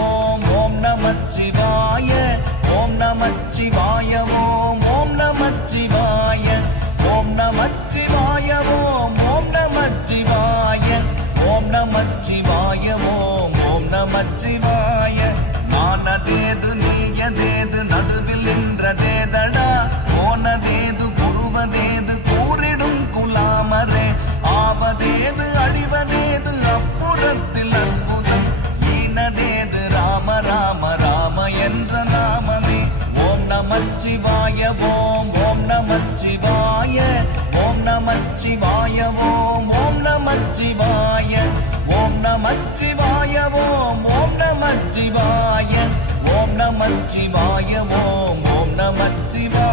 ஓம் ஓம் நமச்சிவாய ஓம் நமச்சிவாய ஓம் ஓம் நமச்சிவாய ஓம் நமச்சிவாய ஓம் ஓம் நமச்சிவாய ஓம் நமச்சிவாய ஓம் ஓம் நமச்சிவாய நானதேது நீயதேது நடுவில் நின்றதேதடா போனதேது புருவதேது கூறிடும் குலாமரே ஆவதேது அழிவதேது அப்புறத்தில் அற்புதம் ஈனதேது ராம ராம ராம என்ற நாமமே ஓம் நமச்சிவாய ஓம் ஓம் நமச்சிவாய ஓம் நமச்சிவாய ஓம் ஓம் நமச்சிவாய ஓம் நமச்சிவாய ஓம் ஓம் நமச்சிவாய ஓம் நமச்சிவாய ஓம் ஓம் நமச்சிவாய